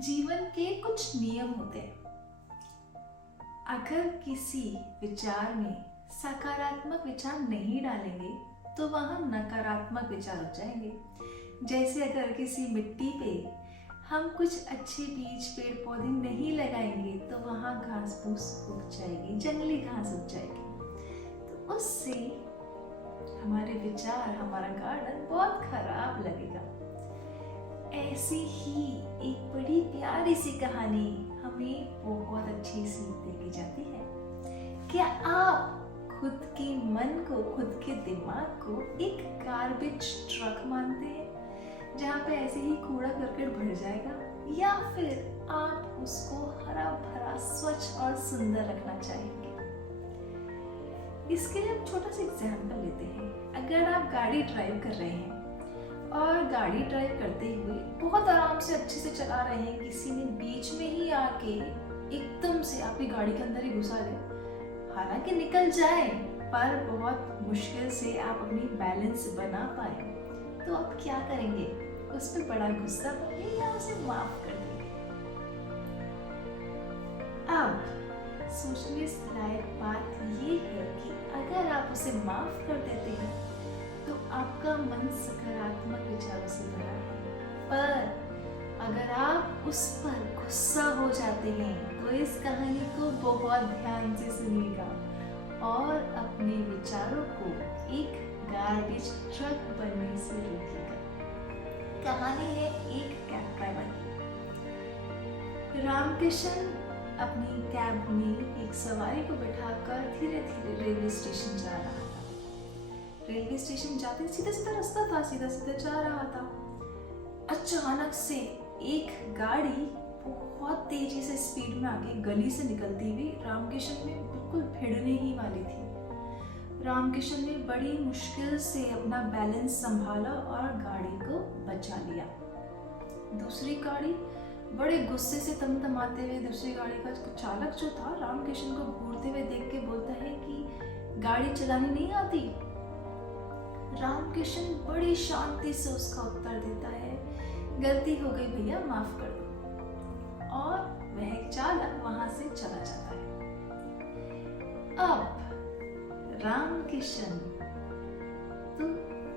जीवन के कुछ नियम होते हैं। अगर किसी विचार में सकारात्मक विचार नहीं डालेंगे तो वहाँ नकारात्मक विचार हो जाएंगे। जैसे अगर किसी मिट्टी पे हम कुछ अच्छे बीज पेड़ पौधे नहीं लगाएंगे तो वहाँ घास फूस उग जाएगी, जंगली घास उग जाएगी। तो उससे हमारे विचार, हमारा गार्डन बहुत खराब लगेगा। ऐसी ही एक बड़ी प्यारी सी कहानी हमें बहुत अच्छी सीख देके जाती है। क्या आप खुद के मन को, खुद के दिमाग को एक गार्बेज ट्रक मानते हैं जहाँ पे ऐसे ही कूड़ा करकट भर जाएगा, या फिर आप उसको हरा भरा, स्वच्छ और सुंदर रखना चाहेंगे? इसके लिए हम छोटा सा एग्जाम्पल लेते हैं। अगर आप गाड़ी ड्राइव कर रहे हैं और गाड़ी ड्राइव करते हुए बहुत आराम से अच्छे से चला रहे हैं, किसी ने बीच में ही आके एकदम से आपकी गाड़ी के अंदर ही घुसा ले, हालांकि निकल जाए पर बहुत मुश्किल से आप अपनी बैलेंस बना पाए, तो आप क्या करेंगे? उस पर बड़ा गुस्सा होंगे या उसे माफ कर देंगे? अब सोचने लायक बात ये है कि अगर आप उसे माफ कर देते हैं तो आपका मन सकारात्मक विचारों से भरा है, पर अगर आप उस पर गुस्सा हो जाते हैं तो इस कहानी को बहुत ध्यान से सुनिएगा और अपने विचारों को एक गार्बेज ट्रक बनने से रोकिएगा। कहानी है एक कैब ड्राइवर की। रामकिशन अपनी कैब में एक सवारी को बिठाकर धीरे धीरे रेलवे स्टेशन जा रहा था। रेलवे स्टेशन जाते सीधा सीधा रास्ता था, सीधा सीधा जा रहा था। अचानक से एक गाड़ी बहुत तेजी से स्पीड में आगे गली से निकलती हुई रामकिशन में बिल्कुल भिड़ने ही वाली थी। रामकिशन ने बड़ी मुश्किल से अपना बैलेंस संभाला और गाड़ी को बचा लिया। दूसरी गाड़ी बड़े गुस्से से तमतमाते हुए, दूसरी गाड़ी का चालक जो था रामकिशन को घूरते हुए देख के बोलता है कि गाड़ी चलानी नहीं आती। रामकिशन बड़ी शांति से उसका उत्तर देता है, गलती हो गई भैया, माफ कर दो, और वह चालक वहां से चला जाता है। अब रामकिशन तो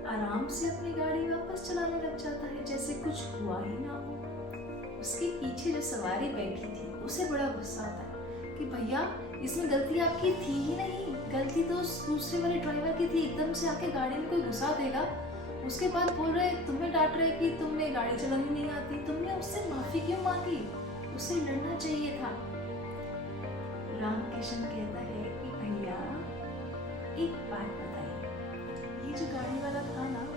आराम से अपनी गाड़ी वापस चलाने लग जाता है जैसे कुछ हुआ ही ना हो। उसके पीछे जो सवारी बैठी थी उसे बड़ा गुस्सा आता है कि भैया इसमें गलती आपकी थी ही नहीं, गलती तो उस दूसरे वाले ड्राइवर की थी। एकदम से आके गाड़ी में कोई घुसा देगा, उसके बाद बोल रहे, तुम्हें डांट रहे कि तुमने गाड़ी चलानी नहीं आती, तुमने उससे माफी क्यों मांगी? उसे लड़ना चाहिए था। रामकिशन कहता है कि भैया एक बात बताइए, ये जो गाड़ी वाला था ना,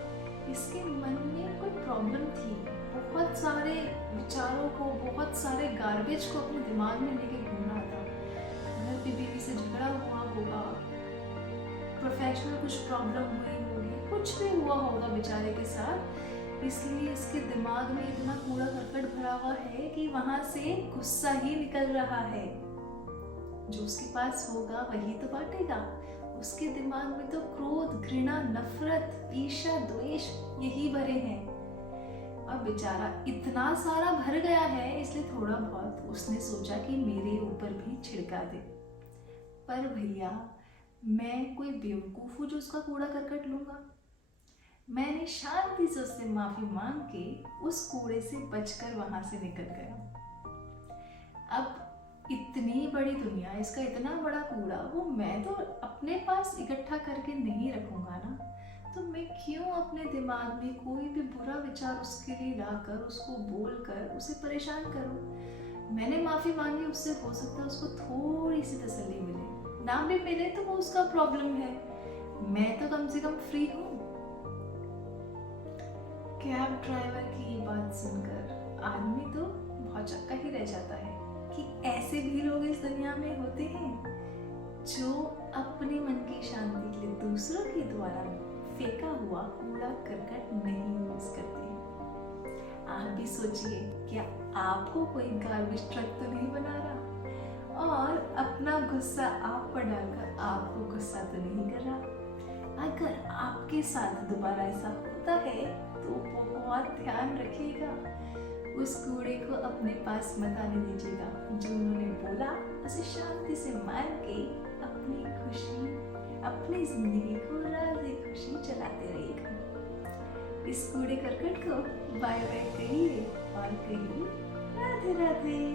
इसके मन में कोई प्रॉब्लम थी, बहुत सारे विचारों को, बहुत सारे गार्बेज को अपने दिमाग में लेके घूम रहा था। घर पे बीवी से झगड़ा हुआ होगा, प्रोफेशनल कुछ प्रॉब्लम हुई होगी, कुछ भी हुआ होगा बेचारे के साथ, इसलिए इसके दिमाग में इतना कूड़ा करकट भरा हुआ है कि वहां से गुस्सा ही निकल रहा है। जो उसके पास होगा वही तो बांटेगा। उसके दिमाग में तो क्रोध, घृणा, नफरत, ईर्ष्या, द्वेष यही भरे हैं। अब बेचारा इतना सारा भर गया है, इसलिए थोड़ा बहुत उसने सोचा कि मेरे ऊपर भी छिड़का दे। पर भैया मैं कोई बेवकूफ हूँ जो उसका कूड़ा करकट लूंगा? मैंने शांति से उससे माफी मांग के उस कूड़े से बचकर वहां से निकल गया। अब इतनी बड़ी दुनिया, इसका इतना बड़ा कूड़ा, वो मैं तो अपने पास इकट्ठा करके नहीं रखूंगा ना, तो मैं क्यों अपने दिमाग में कोई भी बुरा विचार उसके लिए लाकर, उसको बोलकर उसे परेशान करूं? मैंने माफी मांगी, उससे हो सकता है उसको थोड़ी सी तसल्ली मिले, ना भी मिले तो वो उसका प्रॉब्लम है, मैं तो कम से कम फ्री हूँ। कैब ड्राइवर की ये बात सुनकर आदमी तो भौचक्का ही रह जाता है कि ऐसे भी लोग इस दुनिया में होते हैं जो अपने मन की शांति के लिए दूसरों के द्वारा फेंका हुआ कूड़ा करकट नहीं यूज करते हैं। आप भी सोचिए, क्या आपको कोई गार्बेज ट्रक तो नहीं बना रहा और अपना गुस्सा आप पर डालकर आपको गुस्सा तो नहीं कर रहा? अगर आपके साथ दोबारा ऐसा होता है तो बहुत ध्यान रखिएगा, उस कूड़े को अपने पास मत आने दीजिएगा। जो उन्होंने बोला उसे शांति से मान के अपनी खुशी, अपनी जिंदगी को राज़ी खुशी चलाते रहिएगा। इस कूड़े करकट को बाय बाय कहिए और कहिए राधे राधे।